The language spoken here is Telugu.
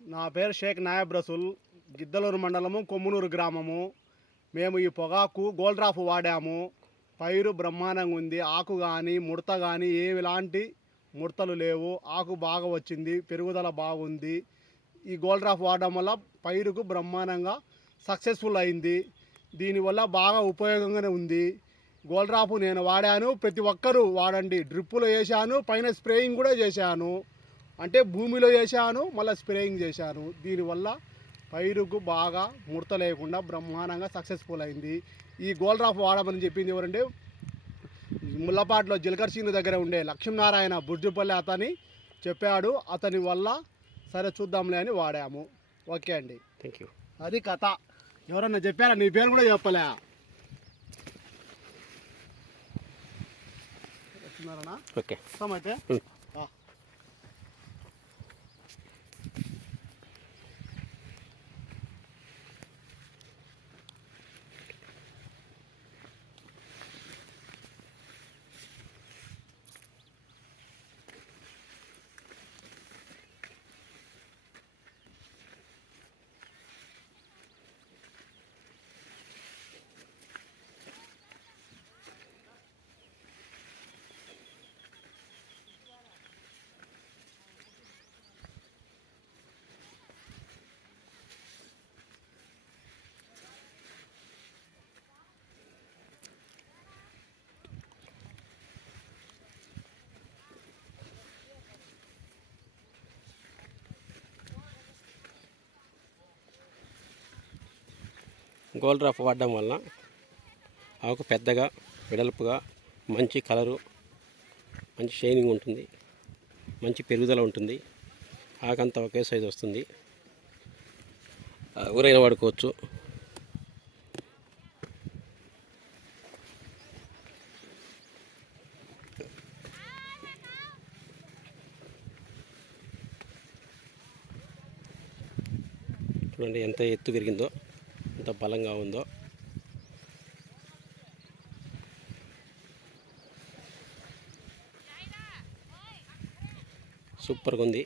నా పేరు షేక్ నాయబ్ రసూల్, గిద్దలూరు మండలము, కొమ్మునూరు గ్రామము. మేము ఈ పొగాకు గోల్డ్ డ్రాప్ వాడాము. పైరు బ్రహ్మాండంగా ఉంది. ఆకు కానీ ముడత కానీ ఎలాంటి ముడతలు లేవు. ఆకు బాగా వచ్చింది, పెరుగుదల బాగుంది. ఈ గోల్డ్ డ్రాప్ వాడడం వల్ల పైరుకు బ్రహ్మాండంగా సక్సెస్ఫుల్ అయింది. దీనివల్ల బాగా ఉపయోగంగానే ఉంది. గోల్డ్ డ్రాప్ నేను వాడాను, ప్రతి ఒక్కరూ వాడండి. డ్రిప్పులో వేసాను, పైన స్ప్రేయింగ్ కూడా చేశాను. అంటే భూమిలో వేసాను, మళ్ళీ స్ప్రేయింగ్ చేశాను. దీనివల్ల పైరుకు బాగా ముడత లేకుండా బ్రహ్మాండంగా సక్సెస్ఫుల్ అయింది. ఈ గోల్డ్ డ్రాప్ వాడమని చెప్పింది ఎవరంటే ముల్లపాటిలో జిలకర్ సీను దగ్గర ఉండే లక్ష్మీనారాయణ బుర్జుపల్లి అతని చెప్పాడు. అతని వల్ల సరే చూద్దాంలే అని వాడాము. ఓకే అండి, థ్యాంక్ యూ. అది కథ. ఎవరన్నా చెప్పారా? నీ పేరు కూడా చెప్పలే. ఓకే అయితే గోల్డ్ డ్రాప్ వాడడం వల్ల ఆకు పెద్దగా వెడల్పుగా మంచి కలరు, మంచి షైనింగ్ ఉంటుంది, మంచి పెరుగుదల ఉంటుంది. ఆకంతా ఒకే సైజు వస్తుంది. ఎవరైనా వాడుకోవచ్చు. చూడండి ఎంత ఎత్తు పెరిగిందో, ఎంత బలంగా ఉందో. సూపర్గా ఉంది.